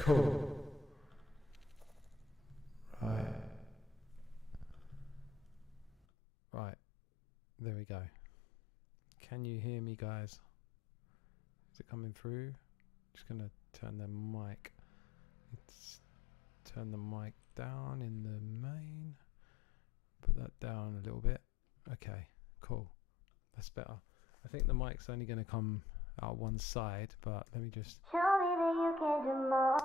Cool. Right. Right. There we go. Can you hear me, guys? Is it coming through? Just gonna turn the mic. Turn the mic down in the main. Put that down a little bit. Okay, cool. That's better. I think the mic's only going to come out one side, but let me just... Show me that you can do more.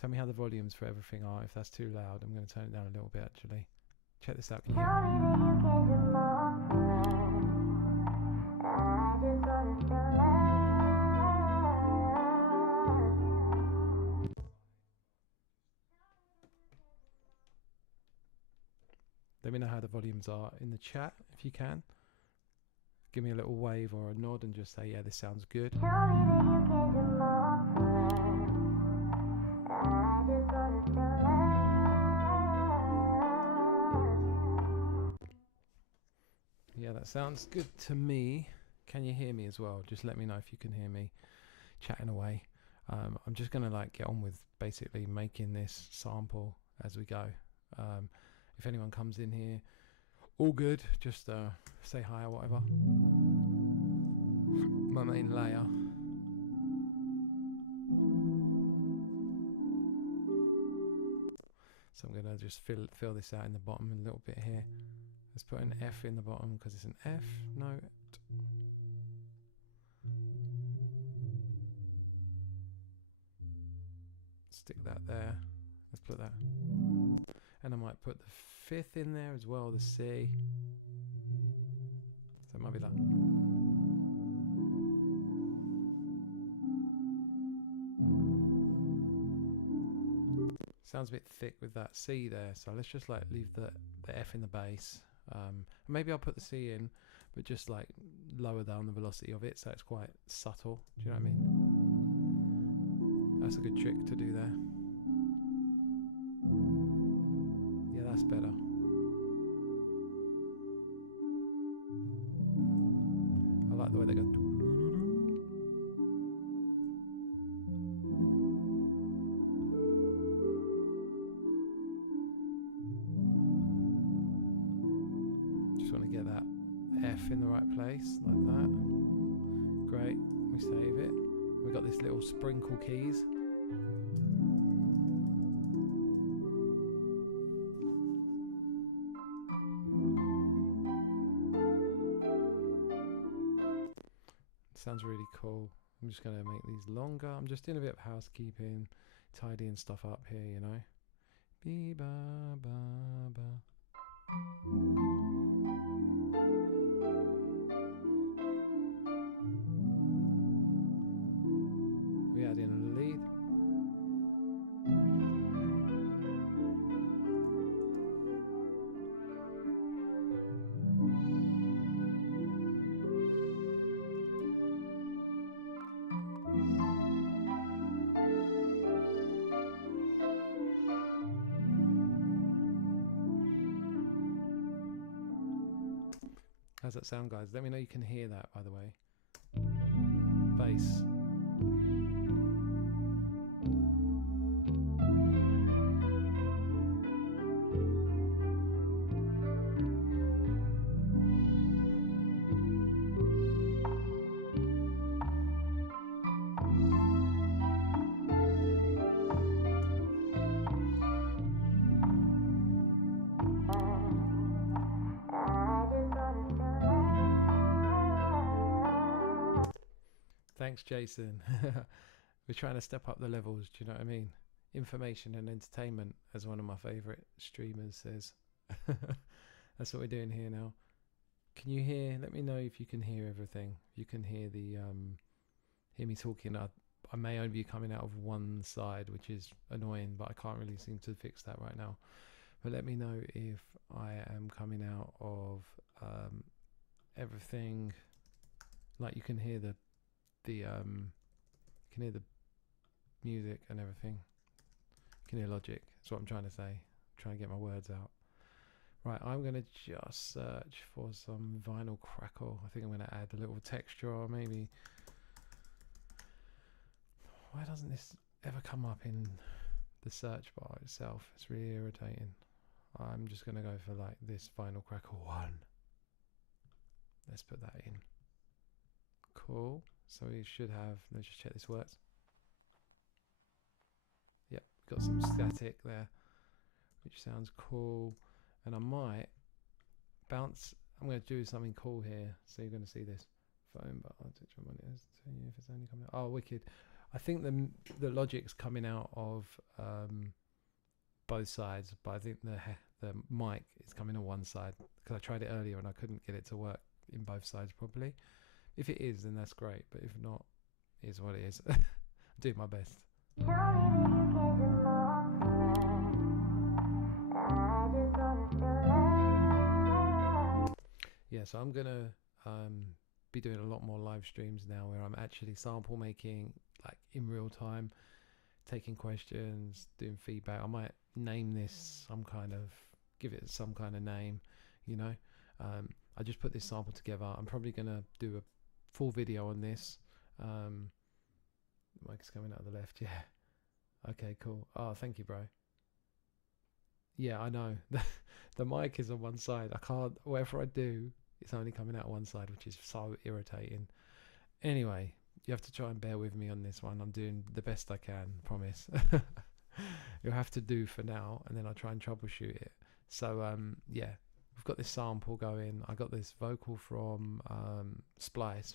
Tell me how the volumes for everything are. If that's too loud, I'm going to turn it down a little bit, actually. Check this out. Can you hear? Show me that you can do more. I just want to feel love. Let me know how the volumes are in the chat, if you can. Give me a little wave or a nod and just say, yeah, this sounds good. Yeah, that sounds good to me. Can you hear me as well? Just let me know if you can hear me chatting away. I'm just going to get on with basically making this sample as we go. If anyone comes in here, all good, just say hi or whatever. My main layer. So I'm going to just fill this out in the bottom a little bit here. Let's put an F in the bottom because it's an F note. Stick that there. Let's put that. And I might put the fifth in there as well, the C. So it might be that. Sounds a bit thick with that C there, so let's just leave the F in the bass. Maybe I'll put the C in, but just lower down the velocity of it so it's quite subtle. Do you know what I mean? That's a good trick to do there. Yeah, that's better. I like the way they go. Just want to get that F in the right place, like that. Great. We save it. We've got this little sprinkle keys. Sounds really cool. I'm just going to make these longer. I'm just doing a bit of housekeeping, tidying stuff up here, you know. Bee ba ba ba. We add in a lead. How's that sound, guys? Let me know you can hear that, by the way. Bass. Thanks, Jason. We're trying to step up the levels, do you know what I mean? Information and entertainment, as one of my favourite streamers says. That's what we're doing here now. Can you hear? Let me know if you can hear everything. If you can hear hear me talking. I may only be coming out of one side, which is annoying, but I can't really seem to fix that right now. But let me know if I am coming out of everything. You can hear the you can hear the music and everything. You can hear logic. That's what I'm trying to say. I'm trying to get my words out. Right, I'm going to just search for some vinyl crackle. I think I'm going to add a little texture, or maybe... Why doesn't this ever come up in the search bar itself. It's really irritating. I'm just going to go for like this Final Crackle 1. Let's put that in. Cool. So we should have, let's just check this works. Yep, got some static there, which sounds cool. And I might bounce, I'm going to do something cool here. So you're going to see this phone, but I'll touch on it. If it's only coming out. Oh, wicked. I think the logic's coming out of both sides, but I think the mic is coming on one side because I tried it earlier and I couldn't get it to work in both sides properly. If it is, then that's great, but if not, it is what it is. Do my best. Yeah, so I'm gonna be doing a lot more live streams now where I'm actually sample making like in real time, taking questions, doing feedback. I might name this some kind of, give it some kind of name, you know. I just put this sample together. I'm probably gonna do a full video on this. Mic is coming out of the left, yeah. Okay, cool. Oh, thank you, bro. Yeah, I know. The mic is on one side. I can't, whatever I do, it's only coming out one side, which is so irritating. Anyway, you have to try and bear with me on this one. I'm doing the best I can, promise. You'll have to do for now, and then I'll try and troubleshoot it. So, yeah, we've got this sample going. I got this vocal from Splice.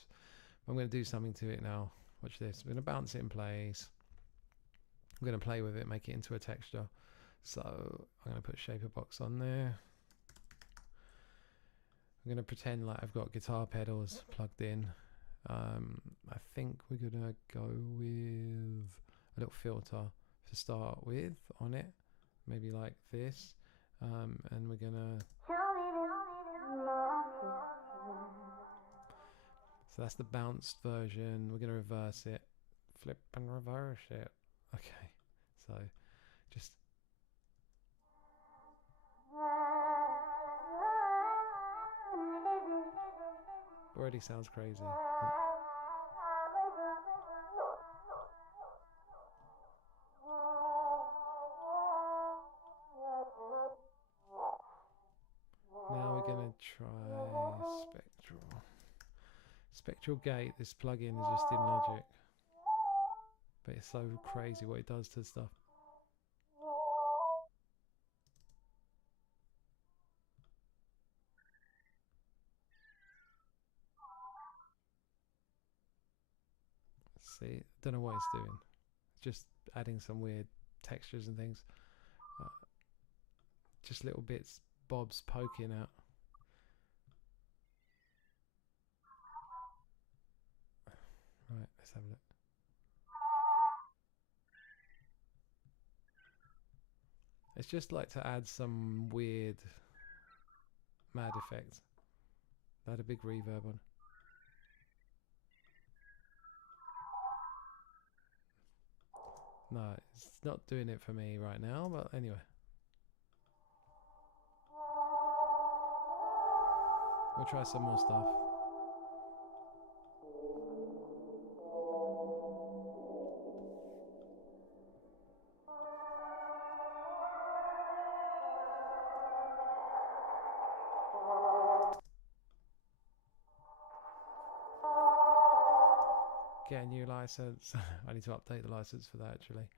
I'm going to do something to it now. Watch this. I'm going to bounce it in place. I'm going to play with it, make it into a texture. So I'm going to put shaper box on there. I'm going to pretend like I've got guitar pedals plugged in. I think we're going to go with a little filter to start with on it. Maybe like this. And we're going to... So that's the bounced version. We're going to reverse it. Flip and reverse it. Okay. So just... Already sounds crazy. Now we're going to try Spectral. Spectral Gate, this plugin is just in Logic. But it's so crazy what it does to stuff. See, don't know what it's doing. Just adding some weird textures and things. Just little bits, bobs poking out. Right, let's have a look. It's just like to add some weird mad effects. Add a big reverb on. No, it's not doing it for me right now, but anyway. We'll try some more stuff. Get a new license. I need to update the license for that actually.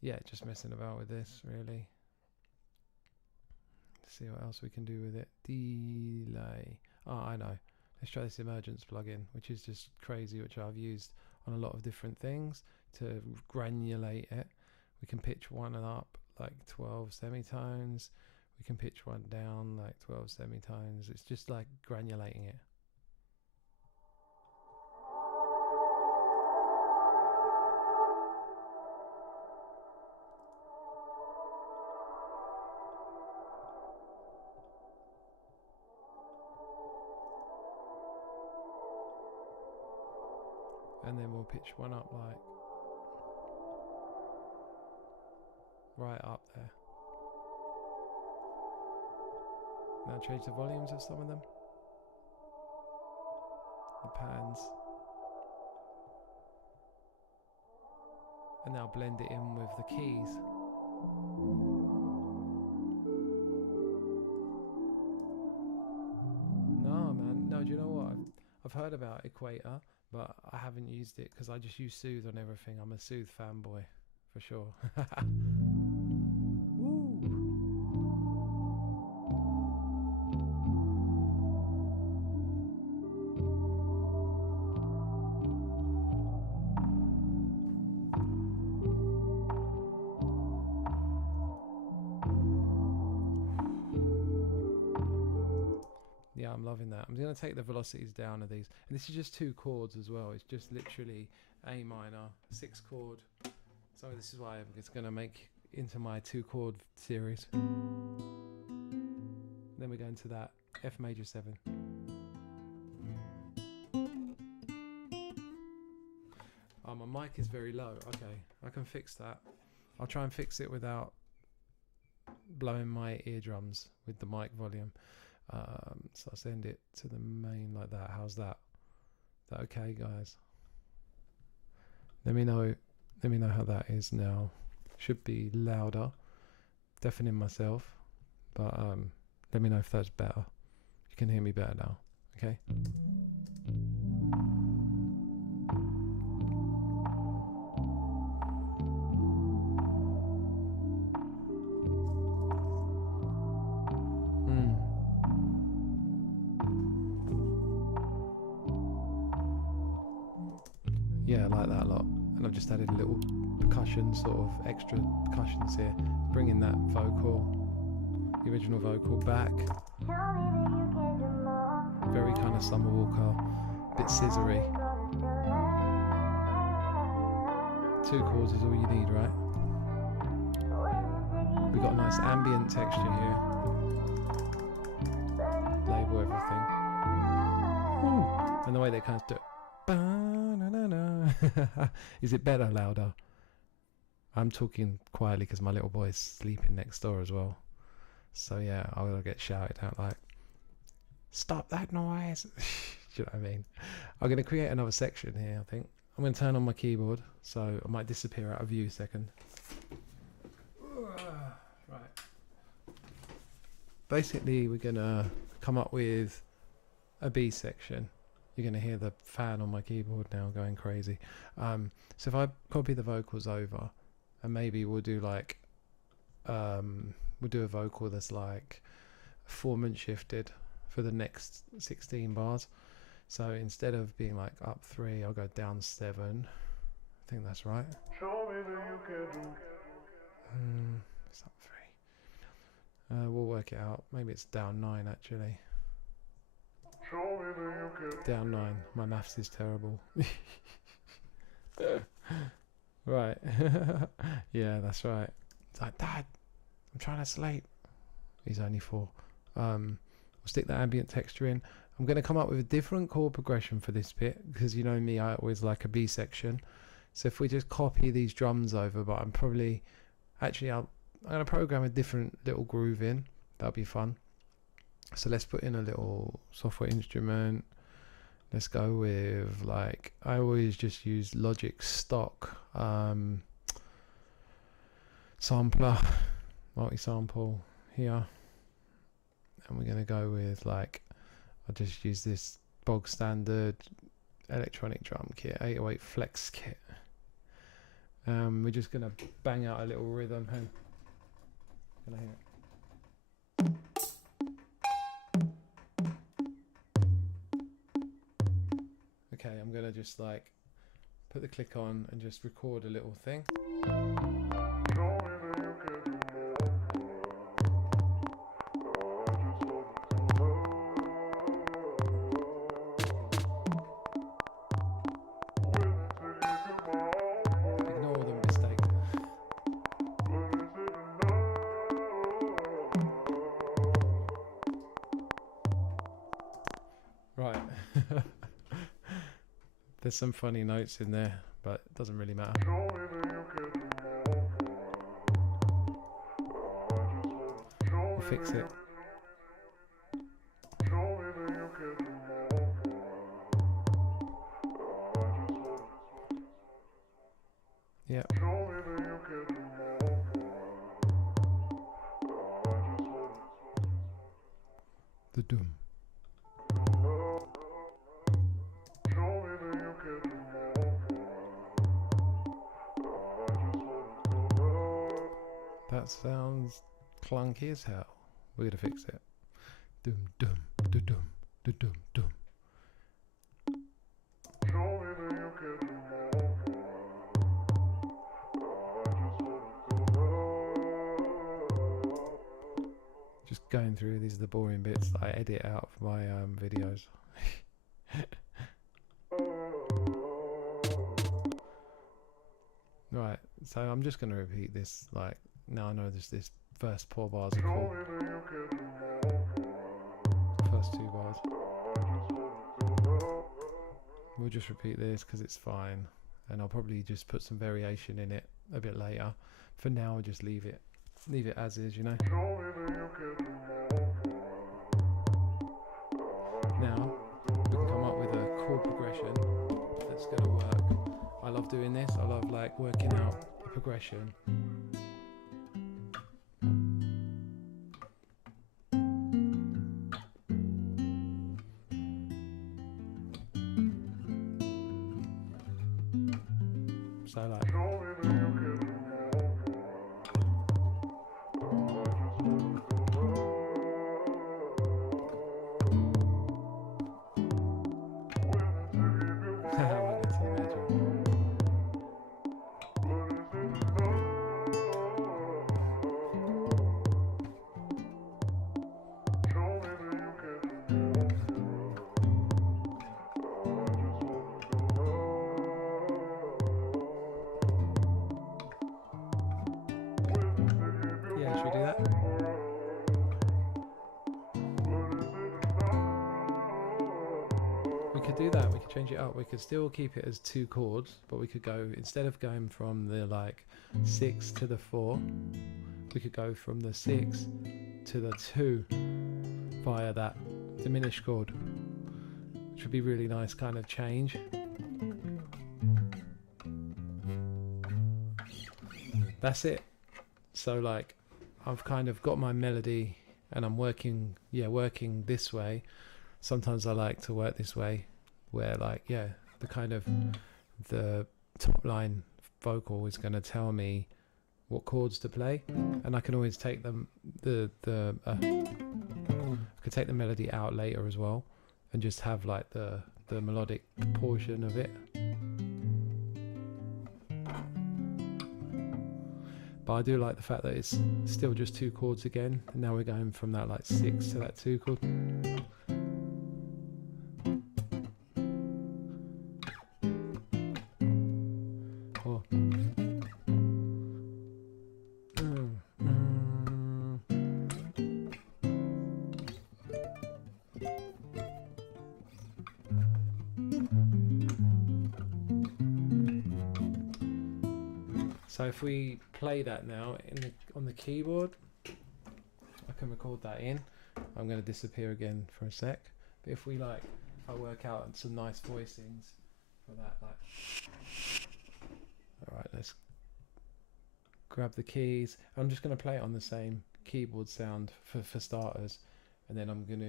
Yeah, just messing about with this really. See what else we can do with it. Delay. Oh, I know. Let's try this emergence plugin, which is just crazy, which I've used on a lot of different things to granulate it. We can pitch one up like 12 semitones. We can pitch one down like 12 semitones. It's just like granulating it. And then we'll pitch one up like right up there. Now change the volumes of some of them. The pans. and now blend it in with the keys. No, man. No, do you know what? I've heard about Equator, but I haven't used it because I just use Soothe on everything. I'm a Soothe fanboy, for sure. Woo! Yeah, I'm loving that. I'm going to take the velocities down of these. And this is just 2 chords as well. It's just literally A minor, 6 chord. So this is why it's going to make into my 2 chord series. Then we go into that F major 7. Oh, my mic is very low. Okay, I can fix that. I'll try and fix it without blowing my eardrums with the mic volume. So I'll send it to the main like that. How's that? Is that okay, guys? Let me know how that is now. Should be louder. Deafening myself, but let me know if that's better. You can hear me better now. Okay. Yeah, I like that a lot. And I've just added a little percussion, sort of extra percussions here, bringing that vocal, the original vocal back. Very kind of Summer Walker, bit scissory. 2 chords is all you need, right? We've got a nice ambient texture here. Label everything. Ooh. And the way they kind of do it. Is it better louder? I'm talking quietly because my little boy's sleeping next door as well. So yeah, I'll get shouted out like, stop that noise. Do you know what I mean? I'm going to create another section here, I think. I'm going to turn on my keyboard, so I might disappear out of view a second. Right. Basically, we're going to come up with a B section. You're going to hear the fan on my keyboard now going crazy. So if I copy the vocals over, and maybe we'll do like, we'll do a vocal that's like 4-ment shifted for the next 16 bars. So instead of being like up 3, I'll go down 7. I think that's right. It's up 3. We'll work it out. Maybe it's down 9 actually. Down 9. My maths is terrible. Right. Yeah, that's right. It's like, Dad, I'm trying to sleep. He's only 4. We'll stick the ambient texture in. I'm going to come up with a different chord progression for this bit because you know me, I always like a B section. So if we just copy these drums over, but I'm going to program a different little groove in. That'll be fun. So let's put in a little software instrument. Let's go with, like, I always just use Logic stock sampler, multi-sample here. And we're going to go with, like, I'll just use this bog standard electronic drum kit, 808 Flex kit. We're just going to bang out a little rhythm. Hang. Can I hear it? Okay, I'm going to just like put the click on and just record a little thing. Ignore the mistake. Right. There's some funny notes in there, but it doesn't really matter. We'll fix it. Yeah. the doom. That sounds clunky as hell. We're gonna fix it. Doom doom da doom da doom doom. Just going through, these are the boring bits that I edit out for my videos. Right, so I'm just going to repeat this, like, now I know this first 4 bars are cool. First 2 bars. We'll just repeat this because it's fine, and I'll probably just put some variation in it a bit later. For now, I'll just leave it as is, you know. Now we can come up with a chord progression that's going to work. I love doing this. I love like working out the progression. So like do that, we could change it up. We could still keep it as 2 chords, but we could go, instead of going from the like 6 to the 4, we could go from the 6 to the 2 via that diminished chord, which would be really nice kind of change. That's it. So like I've kind of got my melody and I'm working this way. Sometimes I like to work this way, where like the kind of the top line vocal is going to tell me what chords to play, and I can always take them I could take the melody out later as well and just have like the melodic portion of it. But I do like the fact that it's still just 2 chords again, and now we're going from that like 6 to that 2 chord. So if we play that now on the keyboard, I can record that in. I'm going to disappear again for a sec. But if I work out some nice voicings for that, like, all right, let's grab the keys. I'm just going to play it on the same keyboard sound for starters, and then I'm going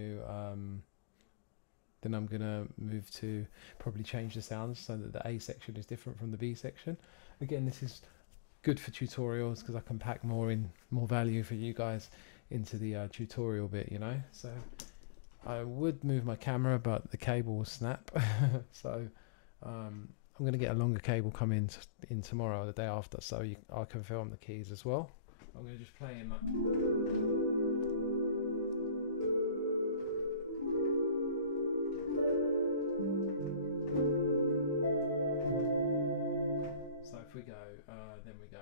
to move to probably change the sounds so that the A section is different from the B section. Again, this is good for tutorials because I can pack more value for you guys into the tutorial bit, you know. So I would move my camera, but the cable will snap. So I'm going to get a longer cable come in tomorrow or the day after, so I can film the keys as well. I'm going to just play in my if we go, then we go.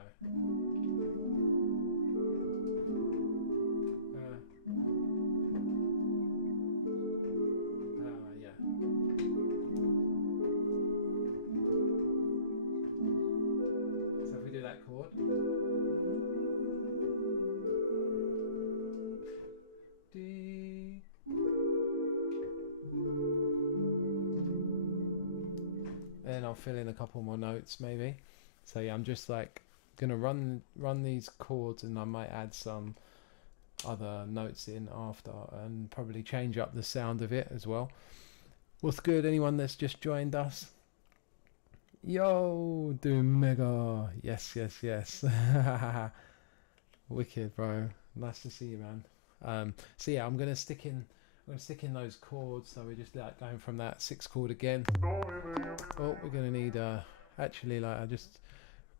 Yeah. So if we do that chord. D. And I'll fill in a couple more notes maybe. So yeah, I'm just like gonna run these chords, and I might add some other notes in after and probably change up the sound of it as well. What's good? Anyone that's just joined us? Yo, Doom Mega. Yes, yes, yes. Wicked, bro. Nice to see you, man. So yeah, I'm gonna stick in those chords. So we're just like going from that 6 chord again. Oh, we're gonna need actually, like, I just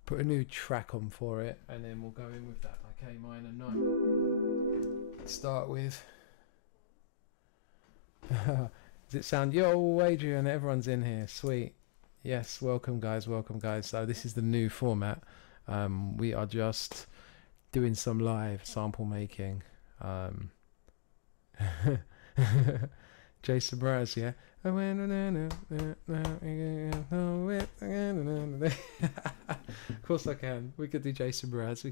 put a new track on for it, and then we'll go in with that like A minor 9. Start with. Does it sound? Yo, Adrian, everyone's in here. Sweet. Yes, welcome guys, welcome guys. So this is the new format. We are just doing some live sample making. Jason Mraz, yeah. Of course I can. We could do Jason Mraz.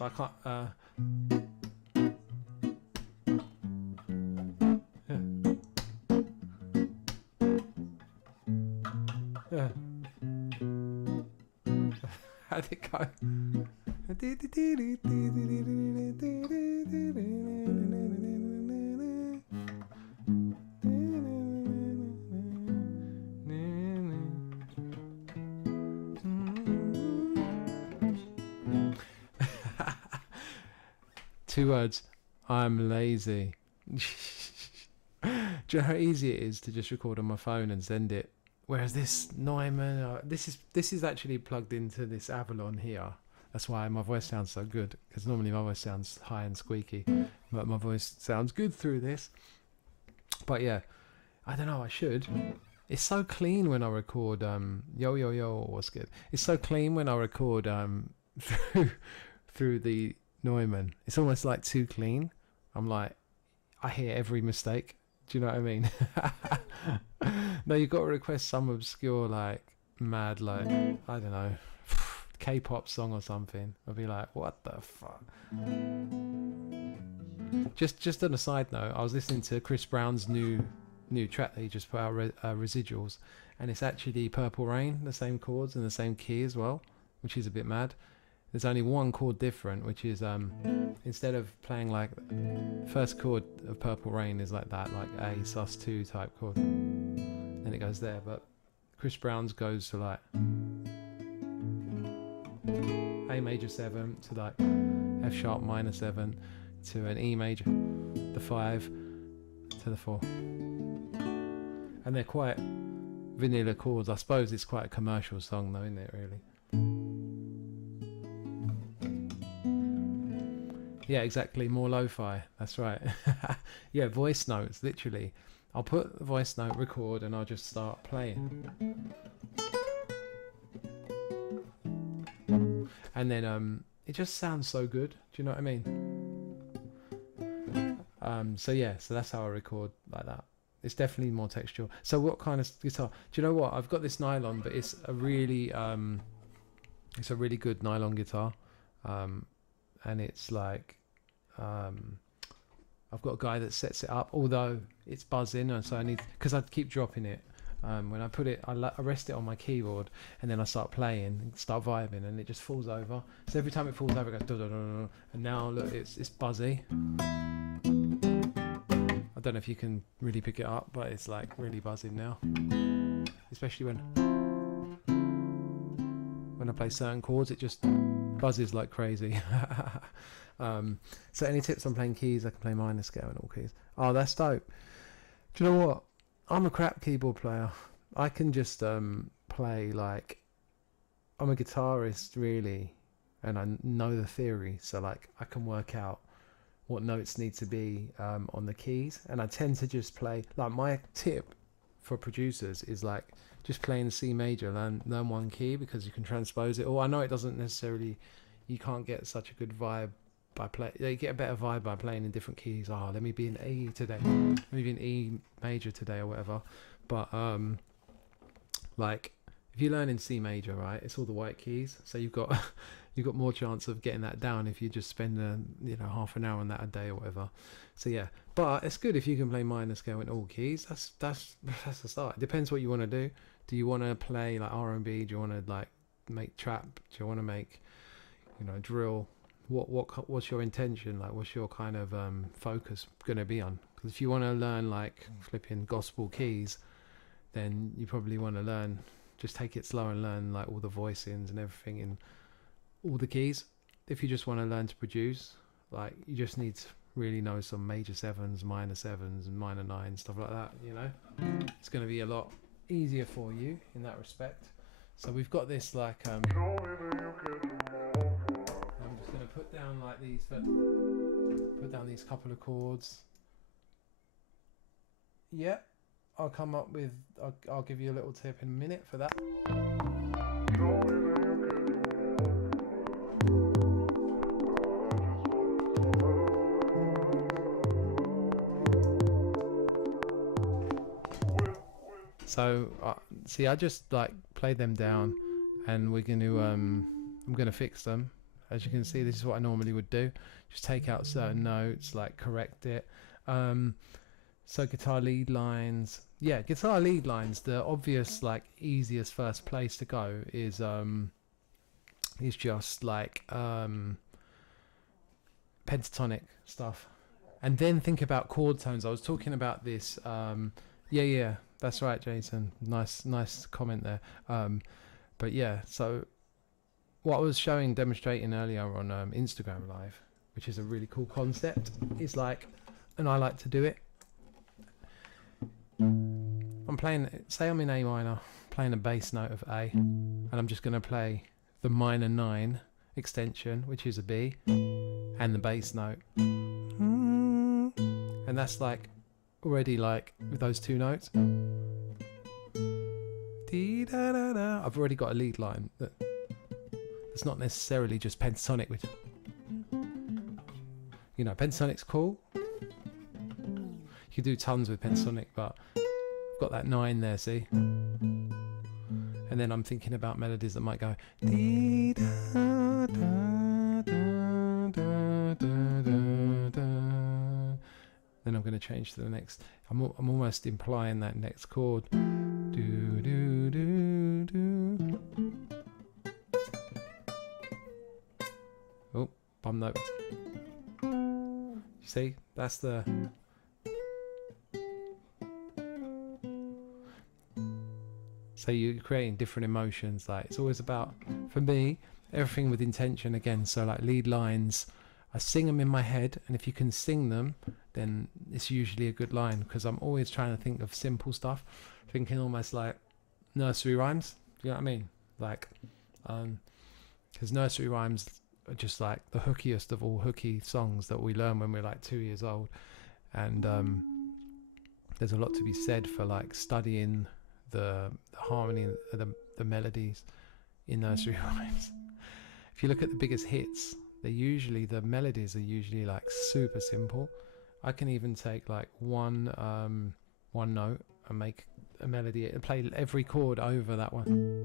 I can't. How'd it go? Two words. I'm lazy. Do you know how easy it is to just record on my phone and send it? Whereas this Neumann, this is actually plugged into this Avalon here. That's why my voice sounds so good, because normally my voice sounds high and squeaky, but my voice sounds good through this. But yeah, I don't know, I should. It's so clean when I record, yo yo yo, what's good? It's so clean when I record through the Neumann. It's almost like too clean. I'm like, I hear every mistake. Do you know what I mean? No, you've got to request some obscure, like, mad, like, I don't know, K-pop song or something. I'll be like, what the fuck? Just on a side note, I was listening to Chris Brown's new track that he just put out, Residuals, and it's actually Purple Rain, the same chords and the same key as well, which is a bit mad. There's only one chord different, which is instead of playing like first chord of Purple Rain is like that, like A sus2 type chord, then it goes there. But Chris Brown's goes to like A major 7 to like F sharp minor 7 to an E major, the 5 to the 4, and they're quite vanilla chords. I suppose it's quite a commercial song though, isn't it, really? Yeah, exactly. More lo-fi. That's right. Yeah, voice notes, literally. I'll put the voice note, record, and I'll just start playing. And then it just sounds so good. Do you know what I mean? So yeah, so that's how I record, like that. It's definitely more textual. So what kind of guitar? Do you know what? I've got this nylon, but it's a really good nylon guitar. And it's like I've got a guy that sets it up, although it's buzzing, and so I need, because I keep dropping it. When I put it, I rest it on my keyboard, and then I start playing, start vibing, and it just falls over. So every time it falls over, it goes, and now look, it's buzzy. I don't know if you can really pick it up, but it's like really buzzing now, especially when I play certain chords, it just buzzes like crazy. So any tips on playing keys? I can play minor scale and all keys. Oh, that's dope. Do you know what? I'm a crap keyboard player. I can just play, like, I'm a guitarist really, and I know the theory, so like I can work out what notes need to be on the keys, and I tend to just play, like, my tip for producers is like just playing C major, learn one key, because you can transpose it all. I know it doesn't necessarily, you can't get such a good vibe by play. You get a better vibe by playing in different keys. Oh, let me be in A today, let me be in E major today, or whatever. But like, if you learn in C major, right, it's all the white keys, so you've got more chance of getting that down if you just spend half an hour on that a day or whatever. So yeah, but it's good if you can play minor scale in all keys. That's the start. It depends what you want to do. Do you want to play like R&B? Do you want to like make trap? Do you want to make drill? what's your intention, like what's your kind of focus going to be on? Because if you want to learn like flipping gospel keys, then you probably want to learn, just take it slow and learn like all the voicings and everything in all the keys. If you just want to learn to produce, like you just need to really know some major sevens, minor sevens and minor nines, stuff like that, you know. It's going to be a lot easier for you in that respect. So we've got this like I'm just going to put down like these couple of chords. Yeah, I'll come up with, I'll give you a little tip in a minute for that. So see, I just like played them down, and we're going to I'm going to fix them. As you can see, this is what I normally would do. Just take out certain notes, like correct it. So guitar lead lines, yeah, guitar lead lines. The obvious, like easiest first place to go is just like pentatonic stuff, and then think about chord tones. I was talking about this. Yeah, that's right, Jason. Nice comment there. But yeah, so what I was demonstrating earlier on Instagram Live, which is a really cool concept, is like, and I like to do it. I'm playing, say I'm in A minor, playing a bass note of A, and I'm just going to play the minor 9 extension, which is a B, and the bass note. And that's like already like with those two notes. I've already got a lead line that it's not necessarily just pentatonic, which, you know, pentatonic's cool. You can do tons with pentatonic, but I've got that 9 there, see? And then I'm thinking about melodies that might go then I'm going to change to the next. I'm almost implying that next chord. Do do do do. Oh, bum note. You see, that's the. So you're creating different emotions. Like it's always about, for me, everything with intention again. So like lead lines, I sing them in my head, and if you can sing them, then it's usually a good line, because I'm always trying to think of simple stuff, thinking almost like nursery rhymes. Do you know what I mean? Like, because nursery rhymes are just like the hookiest of all hooky songs that we learn when we're like 2 years old, and there's a lot to be said for like studying the harmony, the melodies in nursery rhymes. If you look at the biggest hits, the melodies are usually like super simple. I can even take like one note and make a melody and play every chord over that one.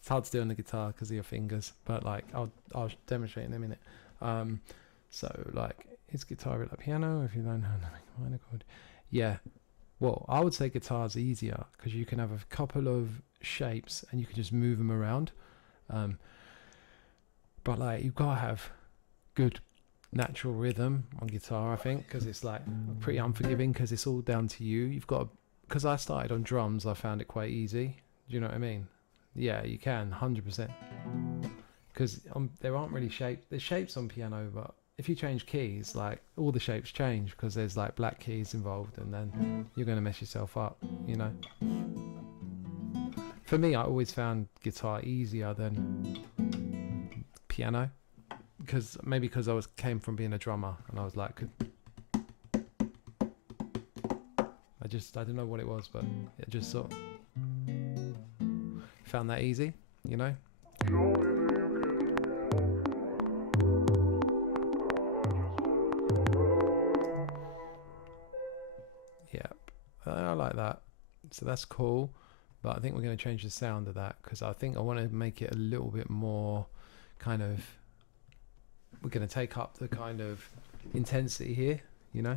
It's hard to do on the guitar because of your fingers, but like I'll demonstrate in a minute. So like, is guitar like piano? If you learn how to make a minor chord, yeah. Well, I would say guitar's easier because you can have a couple of shapes and you can just move them around. But like, you've got to have good natural rhythm on guitar, I think, because it's like pretty unforgiving because it's all down to you. You've got, because I started on drums, I found it quite easy. Do you know what I mean? Yeah, you can, 100%. Because there aren't really shapes. There's shapes on piano, but if you change keys, like all the shapes change because there's like black keys involved, and then you're going to mess yourself up, you know. For me, I always found guitar easier than piano, because maybe because I came from being a drummer, and I was like, I don't know what it was, but it just sort of found that easy, you know. I like that, so that's cool, but I think we're going to change the sound of that because I think I want to make it a little bit more kind of, we're going to take up the kind of intensity here, you know.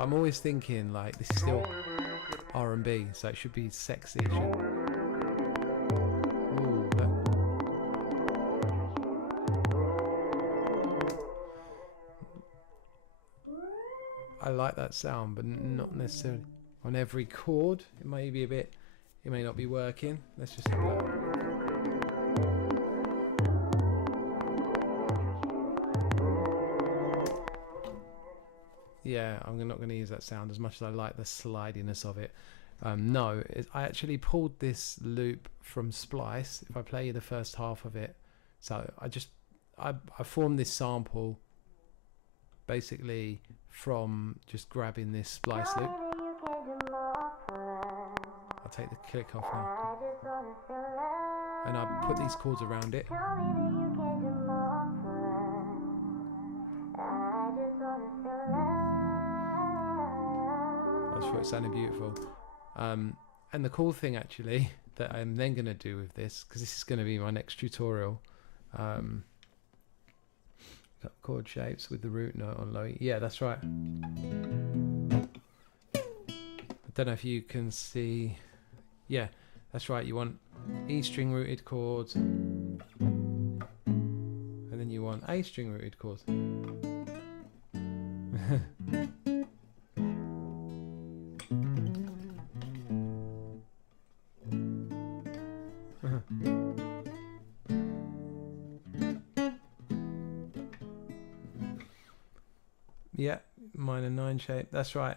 But I'm always thinking like this is still R&B, so it should be sexy. Ooh, I like that sound, but not necessarily on every chord. It may be a bit, it may not be working. Let's just have a look. Yeah, I'm not going to use that sound as much as I like the slidiness of it. No, I actually pulled this loop from Splice. If I play you the first half of it, so I formed this sample basically from just grabbing this Splice loop. I'll take the click off now, and I put these chords around it. I just thought it sounded beautiful. And the cool thing actually that I'm then going to do with this, because this is going to be my next tutorial, got chord shapes with the root note on low E. Yeah, that's right. I don't know if you can see. Yeah, that's right. You want E string rooted chords, and then you want A string rooted chords. Yeah, minor 9 shape. That's right.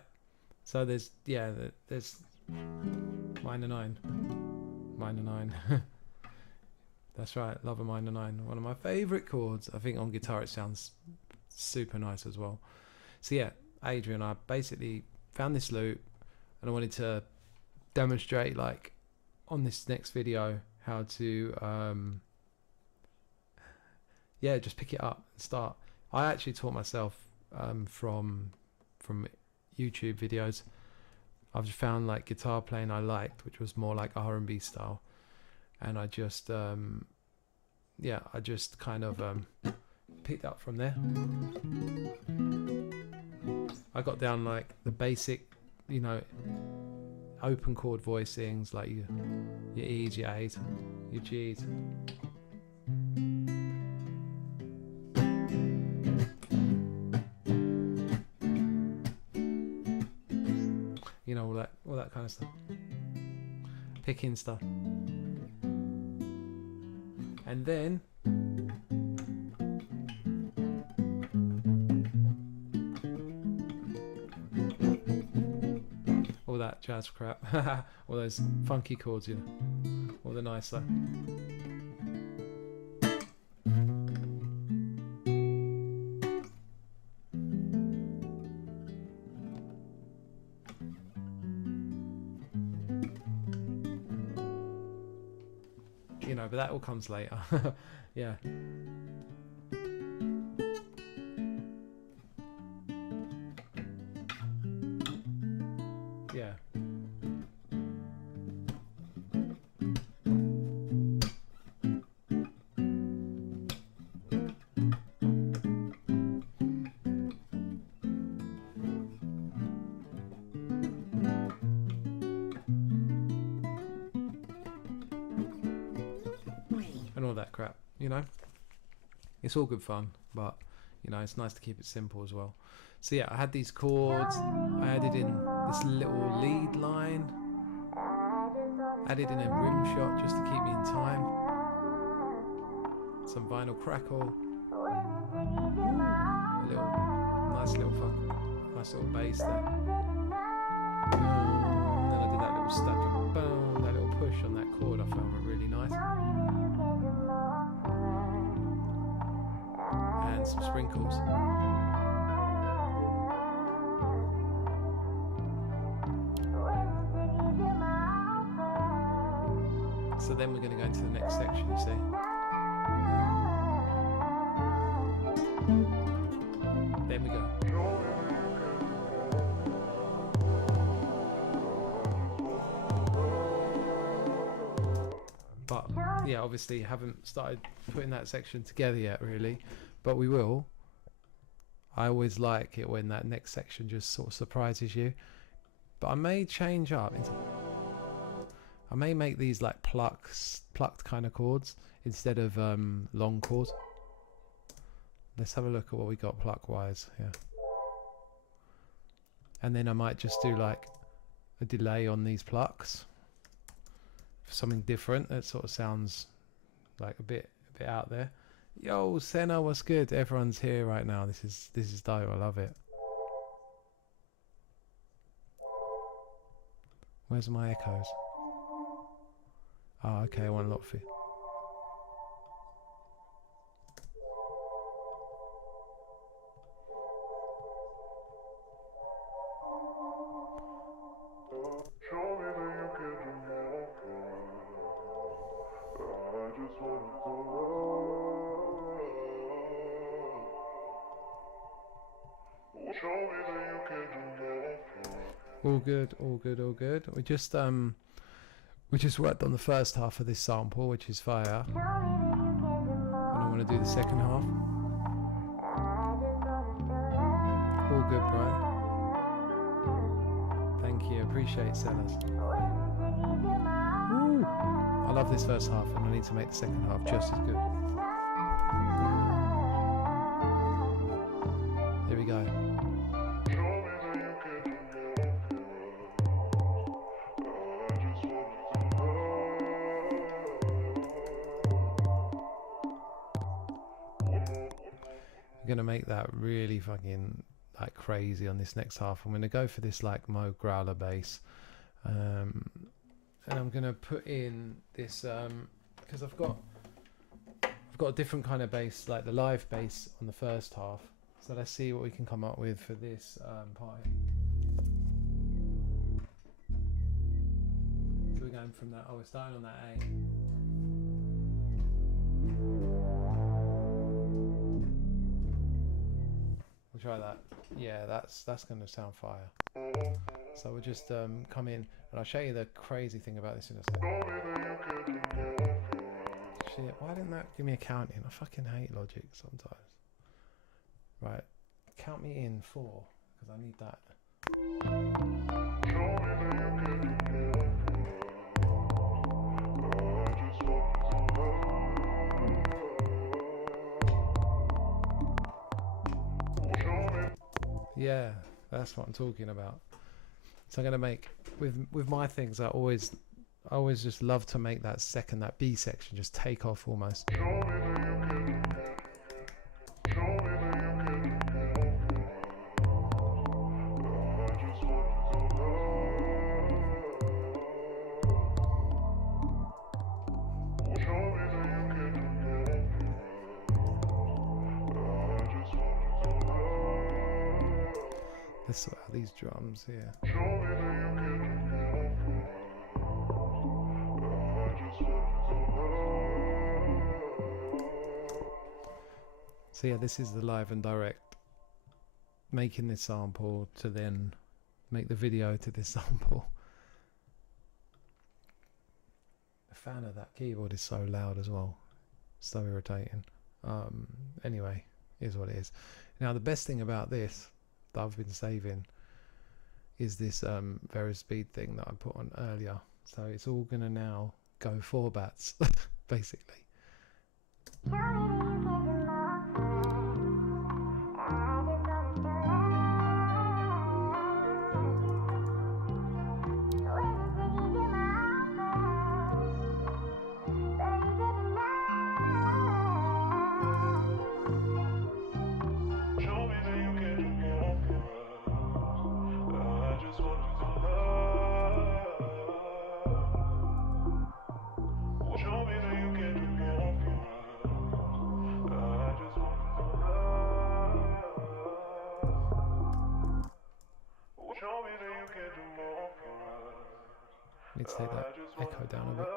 So there's there's minor 9, minor 9. That's right. Love a minor 9. One of my favorite chords. I think on guitar it sounds super nice as well. So yeah, Adrian, I basically found this loop, and I wanted to demonstrate, like, on this next video how to just pick it up and start. I actually taught myself from YouTube videos. I've just found like guitar playing I liked, which was more like R&B style, and I just kind of picked up from there. I got down like the basic, you know, open chord voicings, like your E's, your A's, your G's. You know, all that kind of stuff. Picking stuff. And then all that jazz crap. All those funky chords, you know. All the nice stuff. You know, but that all comes later. Yeah. Yeah. And all that crap, you know. It's all good fun, but you know, it's nice to keep it simple as well. So yeah, I had these chords, I added in this little lead line, added in a rim shot just to keep me in time, some vinyl crackle, a little nice little fun, nice little bass there. And then I did that little step, boom, that little push on that chord. I found it really nice. And some sprinkles. So then we're going to go into the next section, you see. Then we go. But yeah, obviously haven't started putting that section together yet really, but we will. I always like it when that next section just sort of surprises you. But I may change up into, I may make these like plucked kind of chords instead of long chords. Let's have a look at what we got pluck wise here. And then I might just do like a delay on these plucks. Something different that sort of sounds like a bit out there. Yo, Senna, what's good? Everyone's here right now. This is dope. I love it. Where's my echoes? Oh, okay, I want a lot for you. All good, all good, all good. We just worked on the first half of this sample, which is fire. And I want to do the second half. All good, bro. Thank you, appreciate it, Sellers. I love this first half, and I need to make the second half just as good. Here we go. I'm gonna make that really fucking like crazy on this next half. I'm gonna go for this like Mo growler bass, and I'm gonna put in this because I've got a different kind of bass, like the live bass on the first half. So let's see what we can come up with for this part. So we're going from that. Oh, we're starting on that A. We'll try that. Yeah, that's going to sound fire. So we'll just come in, and I'll show you the crazy thing about this in a second. Shit, why didn't that give me a count in? I fucking hate Logic sometimes. Right, count me in 4, because I need that. Yeah, that's what I'm talking about. So I'm gonna make with my things. I always just love to make that B section just take off almost. Let's sort out these drums here. So yeah, this is the live and direct, making this sample to then make the video to this sample. The fan of that keyboard is so loud as well, so irritating. Anyway, is what it is. Now the best thing about this that I've been saving is this Verispeed thing that I put on earlier. So it's all gonna now go 4 bats basically. Need to take that echo down a bit.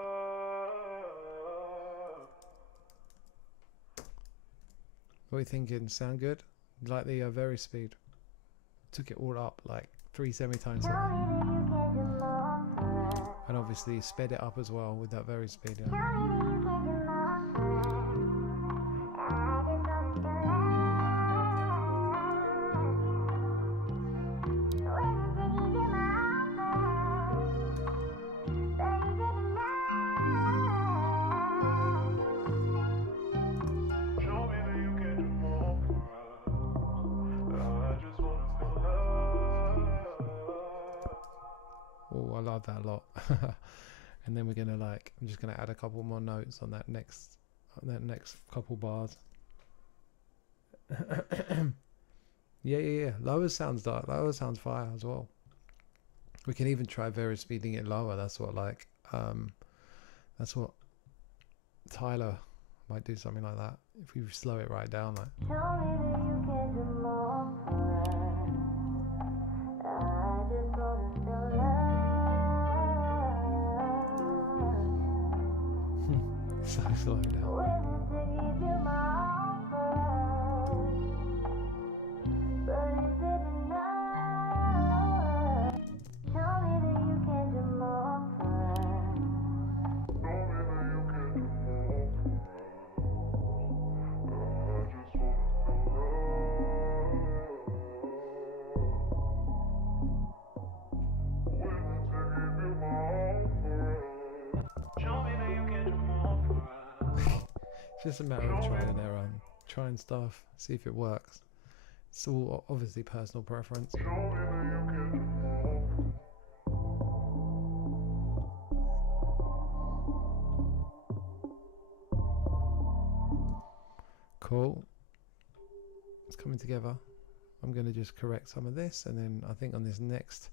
What are you thinking? Sound good? Like the Verispeed? Took it all up like 3 semitones. And obviously sped it up as well with that Verispeed. Yeah. Oh, I love that a lot. And then we're gonna like, I'm just gonna add a couple more notes on that next couple bars. Yeah. Lower sounds dark. Lower sounds fire as well. We can even try very speeding it lower. That's what like that's what Tyler might do, something like that. If we slow it right down, like. Tell me that you can do more for us. I just wanna feel love. So slow down. Just a matter of trial and error, trying stuff, see if it works. It's all obviously personal preference. Cool. It's coming together. I'm going to just correct some of this, and then I think on this next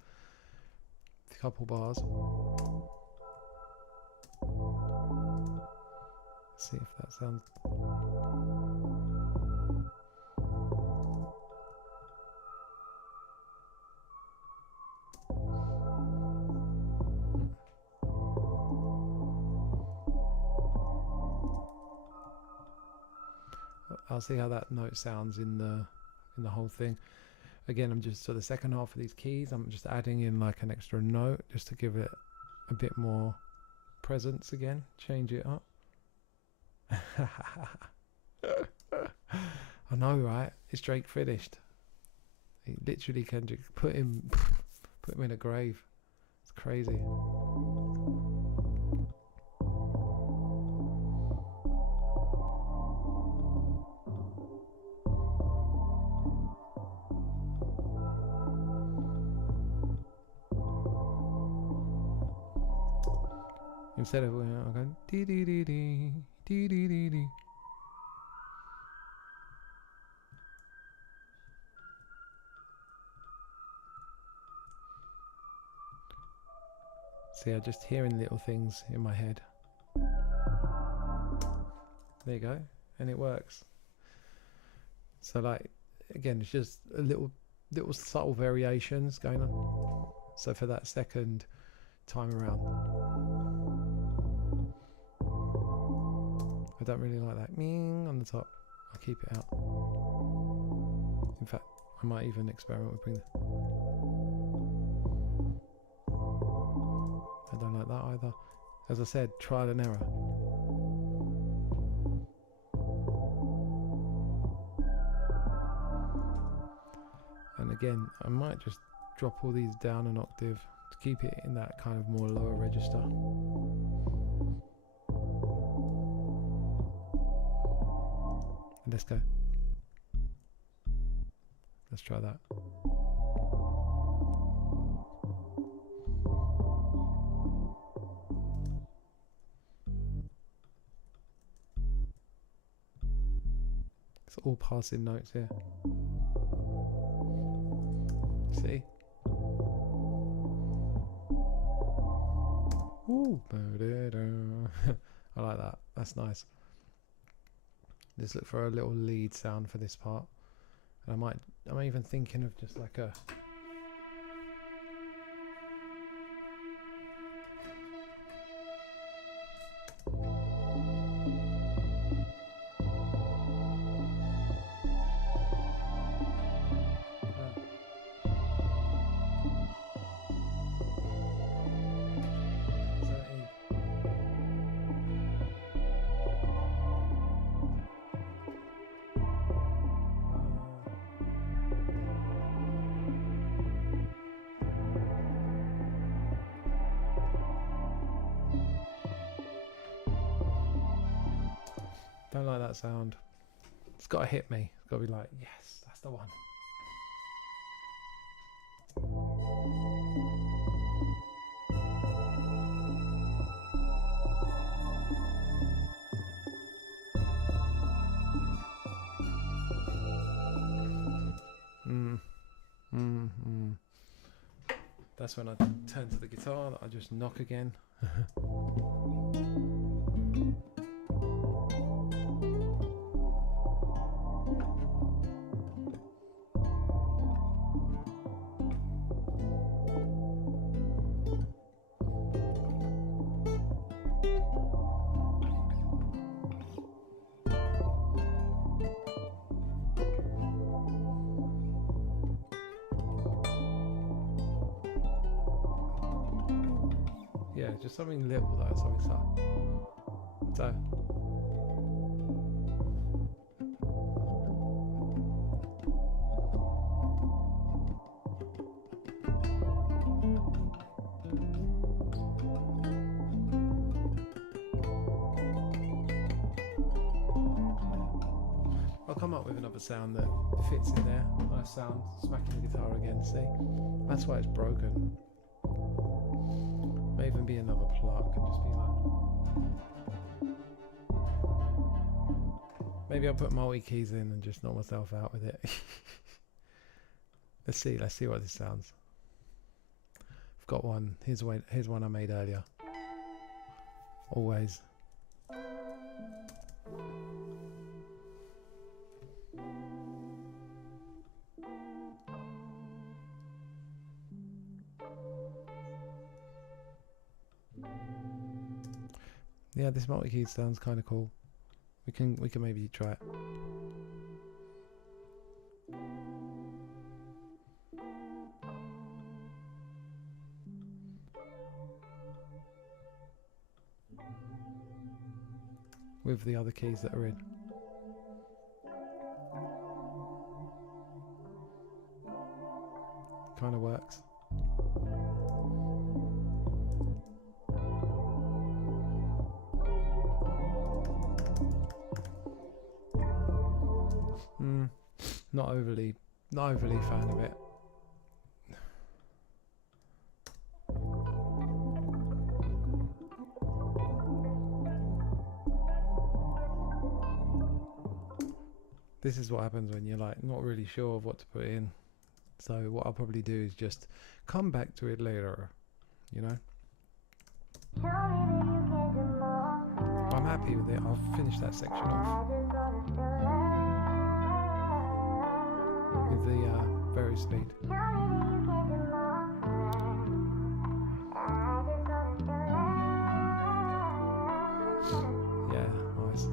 couple bars, see if that sounds. I'll see how that note sounds in the whole thing. Again, I'm just, so the second half of these keys, I'm just adding in like an extra note just to give it a bit more presence again, change it up. I know, right? It's Drake finished. He literally can just put him in a grave. It's crazy. Instead of going dee dee dee dee dee dee dee dee. See, I'm just hearing little things in my head. There you go, and it works. So like, again, it's just a little subtle variations going on. So for that second time around, I don't really like that ming on the top. I'll keep it out. In fact, I might even experiment with bringing. I don't like that either. As I said, trial and error. And again, I might just drop all these down an octave to keep it in that kind of more lower register. And let's go. Let's try that. It's all passing notes here. See? Ooh. I like that. That's nice. Just look for a little lead sound for this part. And I'm even thinking of just like a don't like that sound. It's got to hit me. It's got to be like, yes, that's the one. That's when I turn to the guitar that I just knock again. Yeah, just something little though, something so. I'll come up with another sound that fits in there. Nice sound, smacking the guitar again, see? That's why it's broken. May even be another pluck and just be like... Maybe I'll put multi-keys in and just knock myself out with it. Let's see what this sounds. I've got one, here's one I made earlier. Always. Yeah, this multi-key sounds kind of cool. We can maybe try it. With the other keys that are in. Kind of works. Not overly fan of it. This is what happens when you're like not really sure of what to put in. So what I'll probably do is just come back to it later, you know. I'm happy with it. I'll finish that section off with the very speed. Yeah, nice.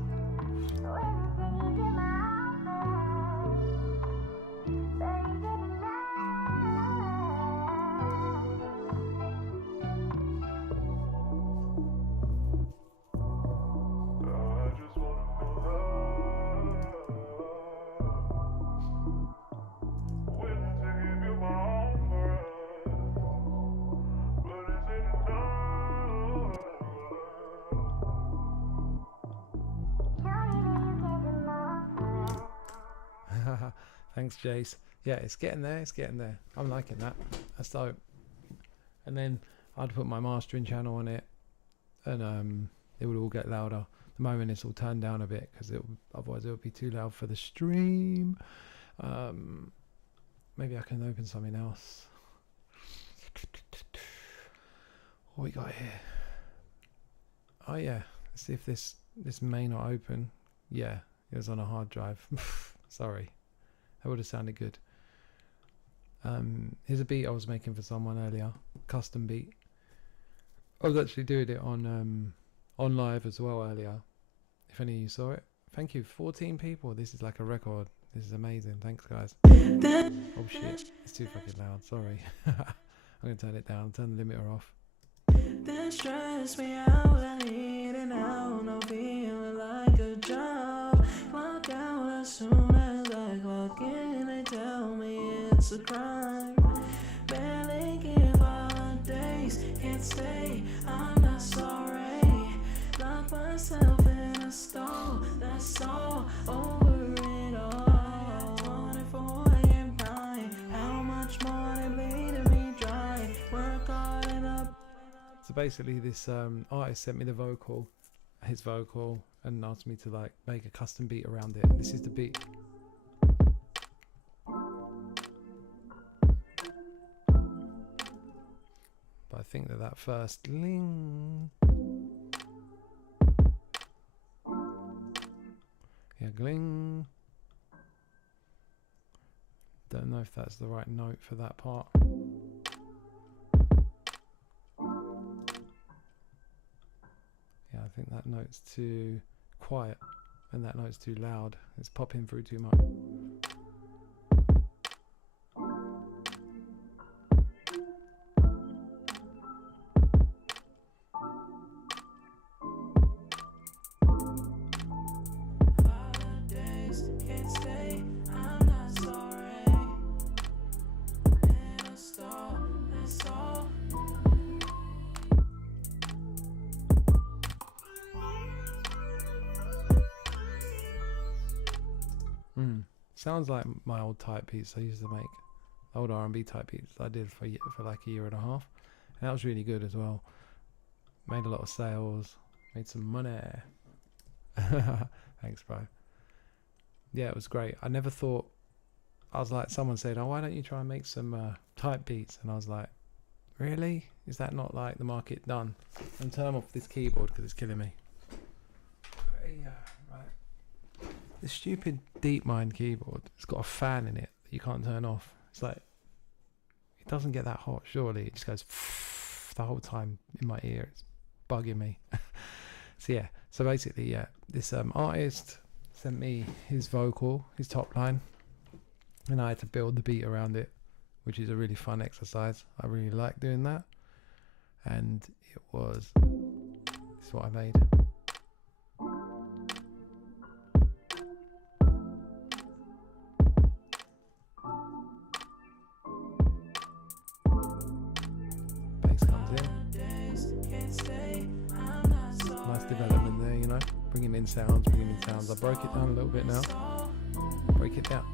Thanks, Jace. Yeah, it's getting there. It's getting there. I'm liking that. That's dope. And then I'd put my mastering channel on it, and it would all get louder. At the moment, it's all turned down a bit because otherwise it would be too loud for the stream. Maybe I can open something else. What we got here? Oh yeah. Let's see if this may not open. Yeah, it was on a hard drive. Sorry. That would have sounded good. Here's a beat I was making for someone earlier. Custom beat. I was actually doing it on live as well earlier. If any of you saw it. Thank you. 14 people. This is like a record. This is amazing. Thanks, guys. Oh shit. It's too fucking loud. Sorry. I'm going to turn it down. Turn the limiter off. They stress me out, I need it now. No feeling like a job. Clock out as soon as I clock in. They tell me it's a crime. Barely give holidays, can't stay, I'm not sorry. Lock myself in a stall, that's all, over it all. 24 a.m. time, how much more they bleeding me dry. Work hard and up. So basically this artist sent me the vocal, his vocal, and asked me to like make a custom beat around it. This is the beat. I think that first gling, yeah, gling, don't know if that's the right note for that part. Yeah, I think that note's too quiet and that note's too loud. It's popping through too much. Sounds like my old type beats I used to make, old R&B type beats I did for like a year and a half, and that was really good as well. Made a lot of sales, made some money. Thanks, bro. Yeah, it was great. I never thought, I was like, someone said, oh, why don't you try and make some type beats? And I was like, really? Is that not like the market done? And turn off this keyboard because it's killing me. This stupid DeepMind keyboard, it's got a fan in it that you can't turn off. It's like, it doesn't get that hot, surely. It just goes the whole time in my ear. It's bugging me. So yeah, so basically, yeah, this artist sent me his vocal, his top line, and I had to build the beat around it, which is a really fun exercise. I really like doing that. And it was, this is what I made. Nice development there, you know, bringing in sounds. I broke it down a little bit now. Break it down.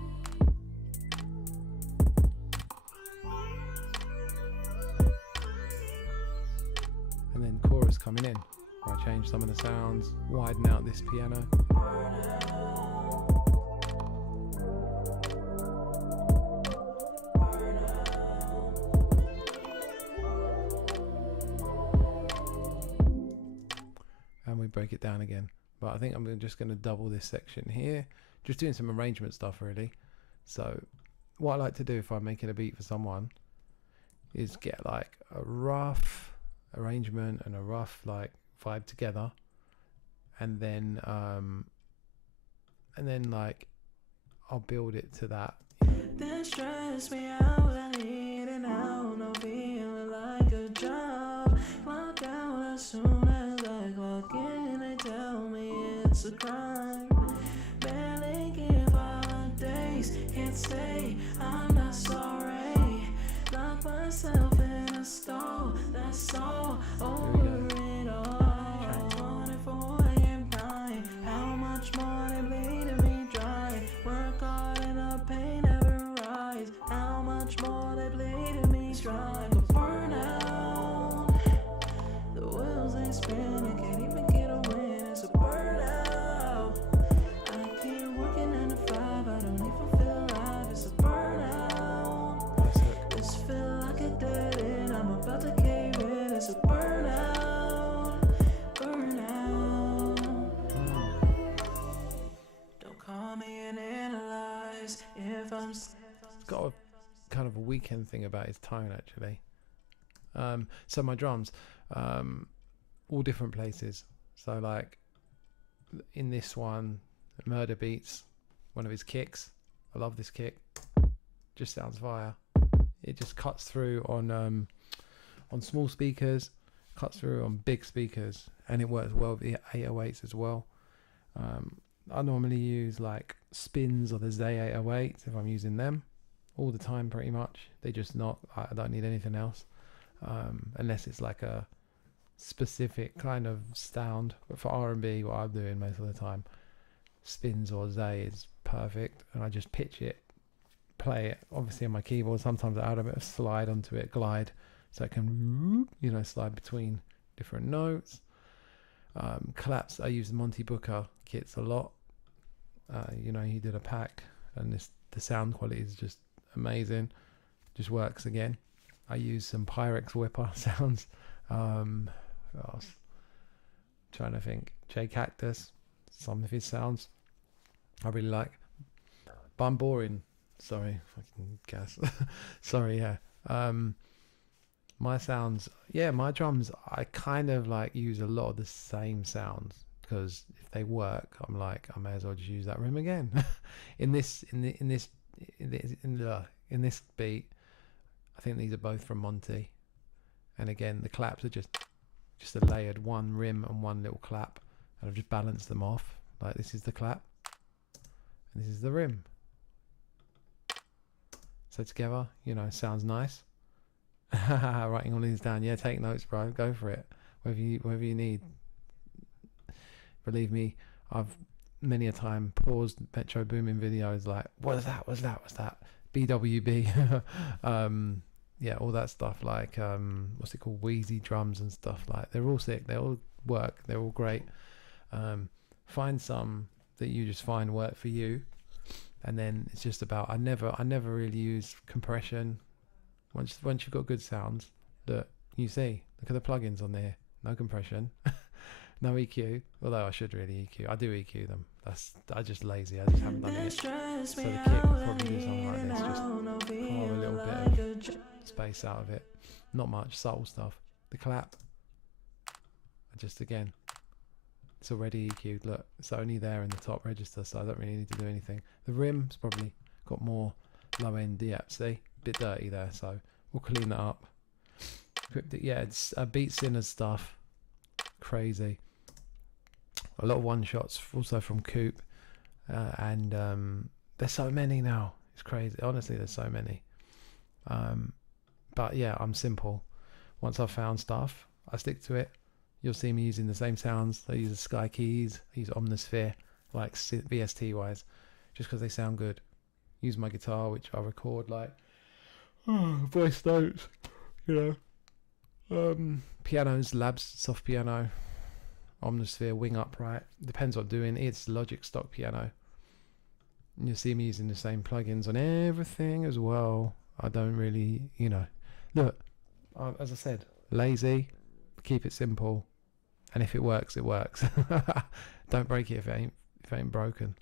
And then chorus coming in, where I change some of the sounds, widen out this piano. And we break it down again. But I think I'm just going to double this section here, just doing some arrangement stuff really. So what I like to do if I'm making a beat for someone is get like a rough arrangement and a rough like vibe together, and then like I'll build it to that. That stress me out, I need it now, no feeling like a job. Clock out as soon as I clock in, they tell me it's a crime. Barely give holidays, can't stay, I'm not sorry. Lock myself in a stall, that's all, over it all. 24 a.m. time, how much more they bleeding me dry. Work hard and the pain never rise. How much more they bleeding me dry. Like a burnout, the wheels ain't spinning, can't even get a win. It's a burnout. I keep working 9 to 5, I don't even feel alive. It's a burnout. This feel like a dead end, I'm about to cave in. It's a burnout. Burnout. Don't call me and analyze if I'm. It's got a kind of a weekend thing about his tone actually. So my drums, all different places. So like in this one, Murder Beats, one of his kicks. I love this kick. Just sounds fire. It just cuts through on small speakers, cuts through on big speakers, and it works well with the 808s as well. I normally use like spins or the Zay 808s if I'm using them all the time pretty much. They just not, I don't need anything else unless it's like a specific kind of sound. But for R&B, what I'm doing most of the time, spins or Zay is perfect, and I just pitch it, play it obviously on my keyboard. Sometimes I add a bit of slide onto it, glide, so I can, you know, slide between different notes. Collapse, I use the Monty Booker kits a lot. You know, he did a pack, and the sound quality is just amazing. Just works again. I use some Pyrex Whipper sounds. What else? Trying to think. J Cactus, some of his sounds I really like. But I'm boring. Sorry, fucking gas. Sorry, yeah. My sounds, yeah, my drums, I kind of like use a lot of the same sounds because if they work, I'm like, I may as well just use that room again. in this beat, I think these are both from Monty, and again the claps are just a layered one rim and one little clap, and I've just balanced them off. Like this is the clap, and this is the rim. So together, you know, sounds nice. Writing all these down. Yeah, take notes, bro. Go for it. Whatever you need. Believe me, I've many a time paused Metro Boomin videos like, what's that? BWB. Yeah, all that stuff like what's it called? Wheezy drums and stuff like. They're all sick. They all work. They're all great. Find some that you just find work for you, and then it's just about. I never really use compression. Once you've got good sounds, that you see, look at the plugins on there. No compression, no EQ. Although I should really EQ. I do EQ them. I just lazy. I just haven't done it yet. So the kick probably do something like this. Just carve a little bit of space out of it. Not much subtle stuff. The clap. Just again, it's already EQ'd. Look, it's only there in the top register, so I don't really need to do anything. The rim's probably got more low end depth. See. Bit dirty there, so we'll clean that up. Yeah, it's Beat Sinners stuff. Crazy. A lot of one shots also from Coop, and there's so many now. It's crazy. Honestly, there's so many. But yeah, I'm simple. Once I've found stuff, I stick to it. You'll see me using the same sounds. I use the Sky Keys. I use Omnisphere, like VST wise, just because they sound good. Use my guitar, which I record like. Voice notes, you know. Pianos, Labs, soft piano, Omnisphere, wing upright. Depends what I'm doing. It's Logic stock piano. And you'll see me using the same plugins on everything as well. I don't really, you know. Look, as I said, lazy. Keep it simple, and if it works, it works. Don't break it if it ain't broken.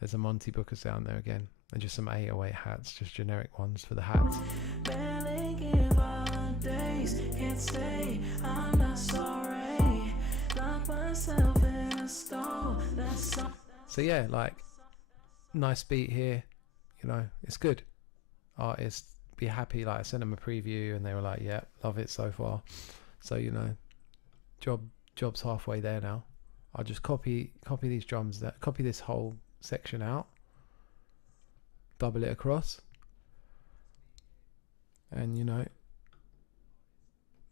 There's a Monty Booker sound there again. And just some 808 hats, just generic ones for the hats. Barely give up days, can't stay, I'm not sorry. Lock myself in a stall, that's all. So yeah, like, nice beat here, you know, it's good. Artists be happy, like I sent them a preview and they were like, yeah, love it so far. So, you know, job's halfway there now. I'll just copy these drums, copy this whole section out. Double it across, and you know,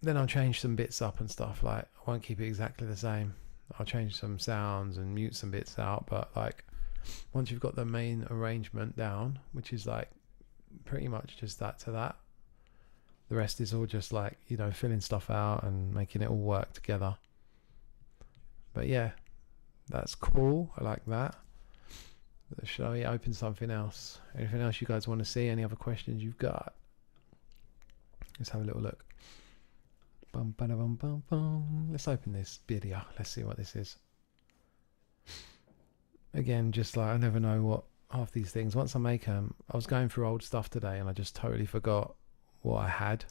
then I'll change some bits up and stuff. Like, I won't keep it exactly the same. I'll change some sounds and mute some bits out, but like, once you've got the main arrangement down, which is like pretty much just that to that, the rest is all just like, you know, filling stuff out and making it all work together. But yeah, that's cool. I like that. Shall we open something else? Anything else you guys want to see? Any other questions you've got? Let's have a little look. Bum, bum, bum, bum, bum. Let's open this video. Let's see what this is. Again, just like, I never know what half these things. Once I make them, I was going through old stuff today and I just totally forgot what I had.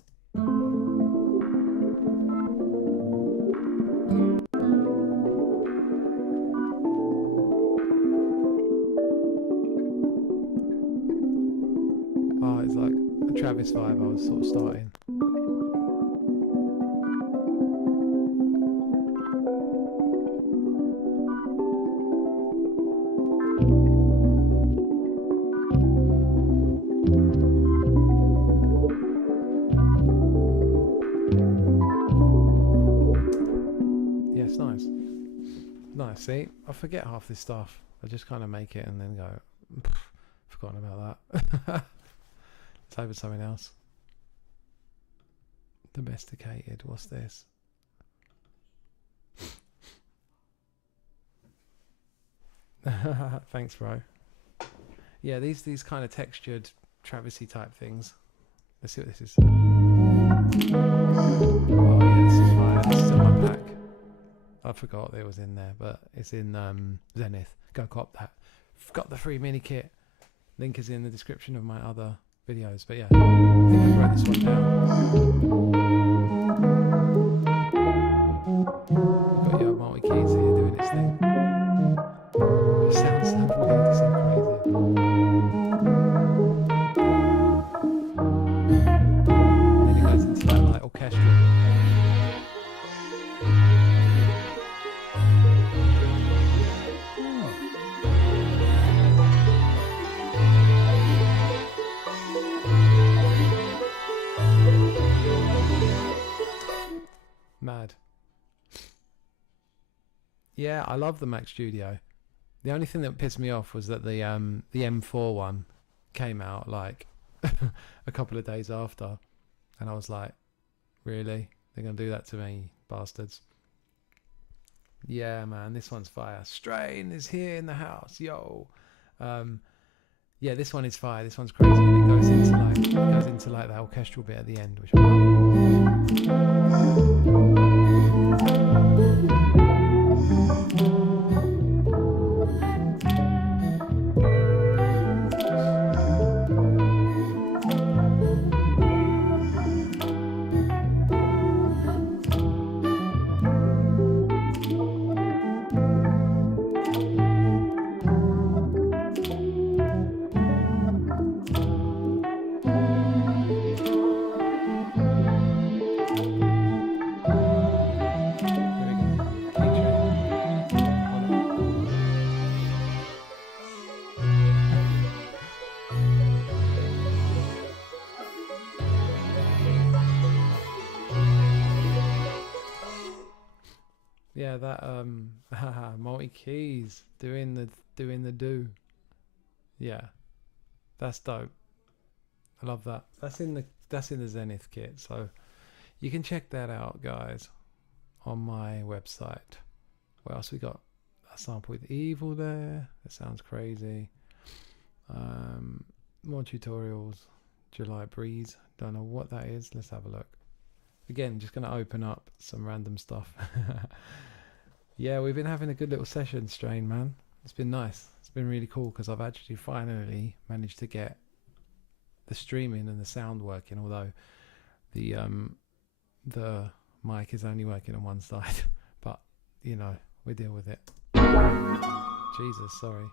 It's like a Travis vibe I was sort of starting. Yeah, it's nice. Nice, see? I forget half this stuff. I just kind of make it and then go, forgotten about that. Let's open something else. Domesticated. What's this? Thanks, bro. Yeah, these kind of textured Travisy type things. Let's see what this is. forgot it was in there, but it's in Zenith. Go cop that. Got the free mini kit. Link is in the description of my other videos. But yeah, I think I wrote this one down. We've got your multi-keys here doing its thing. It sounds so weird, it's so crazy. And then it goes into that like orchestral. Mad. Yeah, I love the Mac Studio. The only thing that pissed me off was that the M4 one came out like a couple of days after, and I was like, really? They're gonna do that to me, bastards. Yeah, man, this one's fire. Strain is here in the house, yo. Yeah, this one is fire. This one's crazy, and it goes into like that orchestral bit at the end, which I yeah, that multi keys doing the do. Yeah, that's dope. I love that. That's in the Zenith kit, so you can check that out, guys, on my website. What else we got? A sample with Evil there. That sounds crazy. More tutorials. July Breeze. Don't know what that is. Let's have a look. Again, just gonna open up some random stuff. Yeah, we've been having a good little session, Strain, man. It's been nice. It's been really cool because I've actually finally managed to get the streaming and the sound working, although the mic is only working on one side. But you know, we deal with it. Jesus, sorry.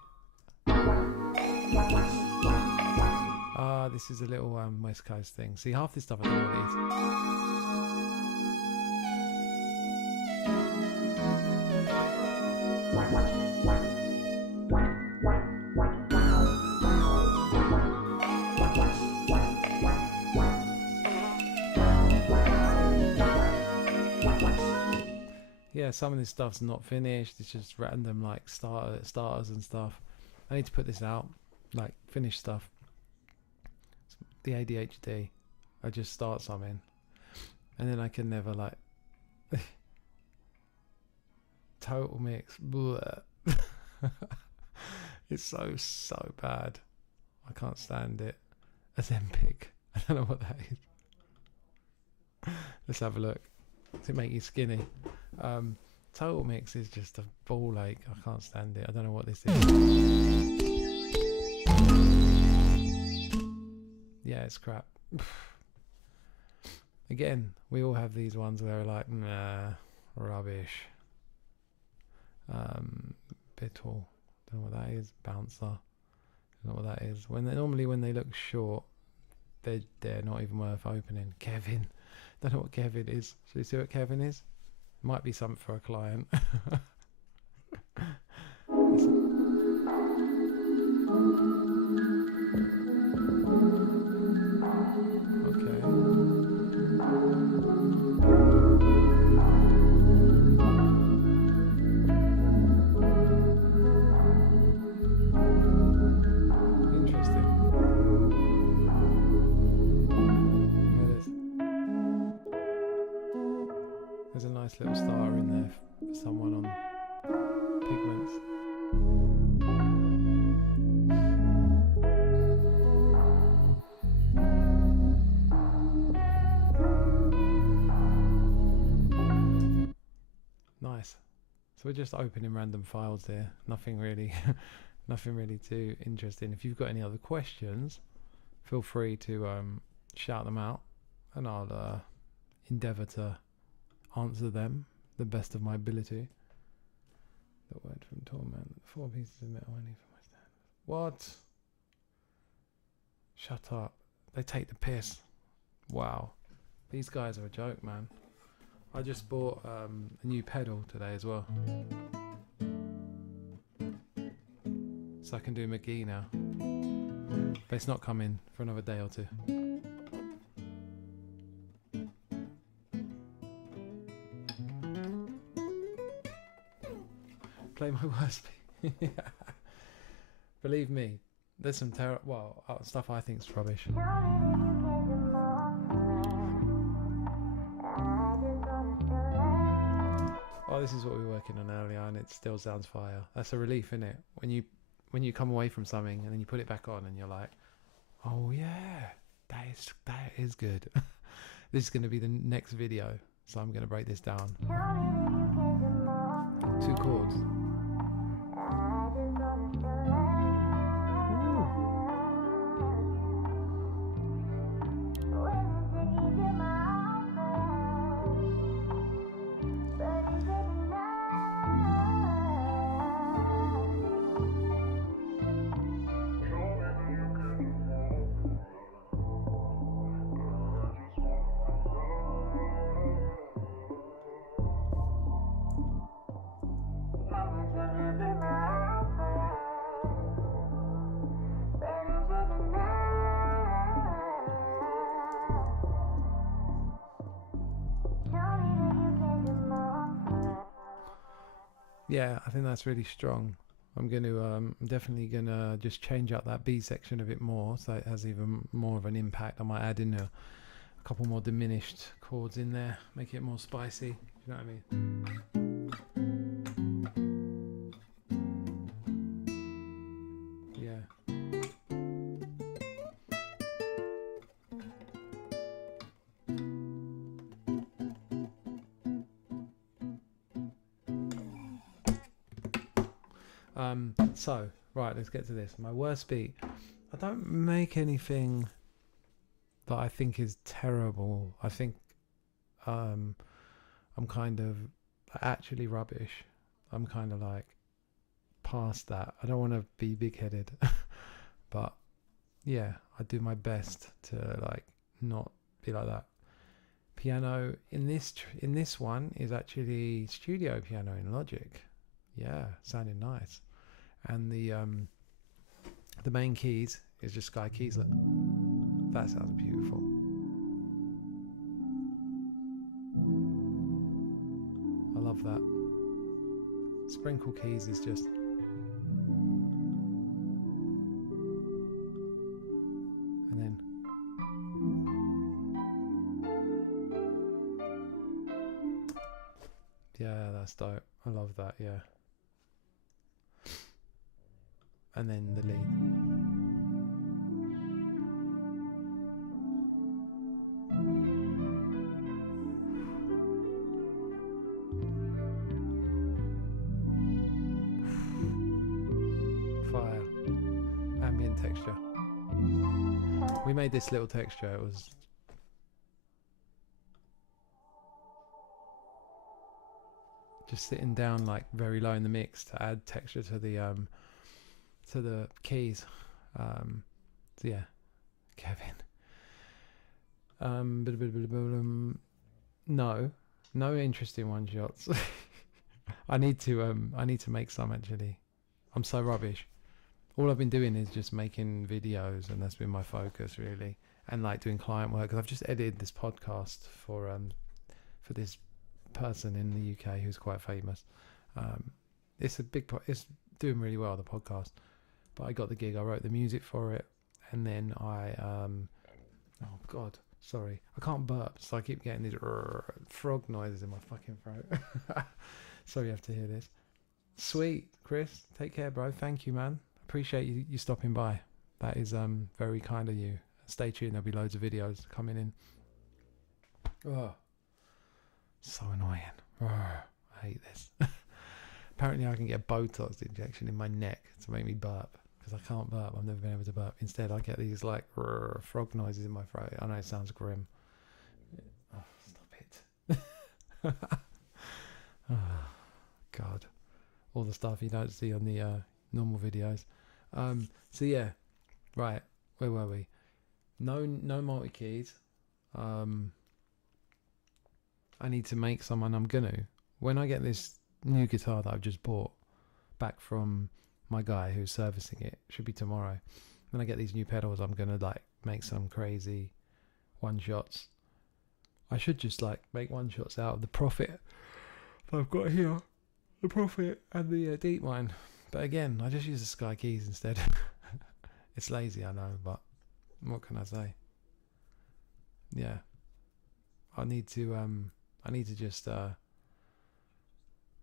This is a little West Coast thing. See, half this stuff I don't know what it is. Yeah, some of this stuff's not finished. It's just random like starters and stuff. I need to put this out, like finished stuff. The ADHD. I just start something, and then I can never like total mix. It's so bad. I can't stand it. Ozempic. I don't know what that is. Let's have a look. Does it make you skinny? Total mix is just a ball ache. I can't stand it. I don't know what this is. Yeah, it's crap. Again, we all have these ones where we're like, nah, rubbish. Bittle. Don't know what that is. Bouncer. Don't know what that is. Normally when they look short, they're not even worth opening. Kevin. Don't know what Kevin is. Should we see what Kevin is? Might be something for a client. Okay. Interesting. There's a nice little starter in there for someone on pigments. Nice. we're just opening random files here. Nothing really, nothing really too interesting. If you've got any other questions, feel free to shout them out, and I'll endeavour to answer them the best of my ability. The word from Torment. 4 pieces of metal I need for my stand. What? Shut up. They take the piss. Wow. These guys are a joke, man. I just bought a new pedal today as well. So I can do McGee now. But it's not coming for another day or two. Play my worst. Believe me, there's some stuff I think's rubbish. Oh, this is what we were working on earlier, and it still sounds fire. That's a relief, isn't it? When you come away from something and then you put it back on, and you're like, oh yeah, that is good. This is going to be the next video, so I'm going to break this down. 2 chords. Yeah, I think that's really strong. I'm definitely gonna just change up that B section a bit more, so it has even more of an impact. I might add in a couple more diminished chords in there, make it more spicy. You know what I mean? Yeah. So, right, let's get to this. My worst beat. I don't make anything that I think is terrible. I think I'm kind of actually rubbish. I'm kind of like past that. I don't want to be big-headed, but yeah, I do my best to like not be like that. Piano in this one is actually studio piano in Logic. Yeah, sounding nice. And the main keys is just Sky Keyslet. That sounds beautiful. I love that. Sprinkle keys is just and then yeah, that's dope. I love that, yeah. And then the lead. Fire. Ambient texture. We made this little texture. It was just sitting down like very low in the mix to add texture to the keys. So yeah, Kevin. No interesting one shots. I need to make some actually. I'm so rubbish. All I've been doing is just making videos, and that's been my focus really, and like doing client work. Cause I've just edited this podcast for this person in the UK who's quite famous. It's a big it's doing really well, the podcast. But I got the gig, I wrote the music for it, and then I oh god, sorry, I can't burp, so I keep getting these frog noises in my fucking throat. Sorry you have to hear this. Sweet, Chris, take care, bro. Thank you, man. Appreciate you stopping by. That is very kind of you. Stay tuned, there'll be loads of videos coming in. Oh, so annoying. I hate this. apparently I can get a Botox injection in my neck to make me burp, because I can't burp. I've never been able to burp. Instead, I get these like frog noises in my throat. I know it sounds grim. Oh, stop it. Oh, God. All the stuff you don't see on the normal videos. So yeah, right. Where were we? No multi keys. I need to make some, and I'm gonna. When I get this new guitar that I've just bought back from my guy who's servicing it, should be tomorrow. When I get these new pedals, I'm gonna like make some crazy one shots. I should just like make one shots out of the Prophet that I've got here, the Prophet and the Deep Mine. But again, I just use the Sky Keys instead. It's lazy, I know, but what can I say? Yeah, I need to just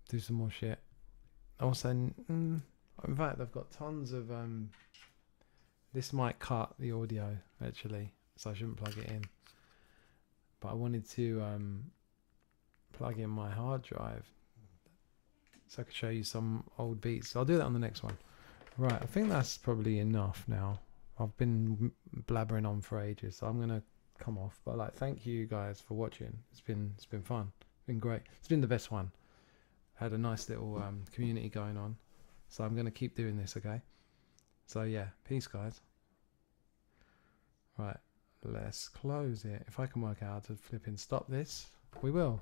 do some more shit. Also, in fact, I've got tons of this might cut the audio actually, so I shouldn't plug it in. But I wanted to plug in my hard drive so I could show you some old beats. I'll do that on the next one. Right, I think that's probably enough now. I've been blabbering on for ages, so I'm gonna come off. But like, thank you guys for watching. It's been fun. It's been great. It's been the best one. Had a nice little community going on, so I'm gonna keep doing this. Okay. So yeah, peace, guys. Right, let's close it. If I can work out how to flip and stop this, we will.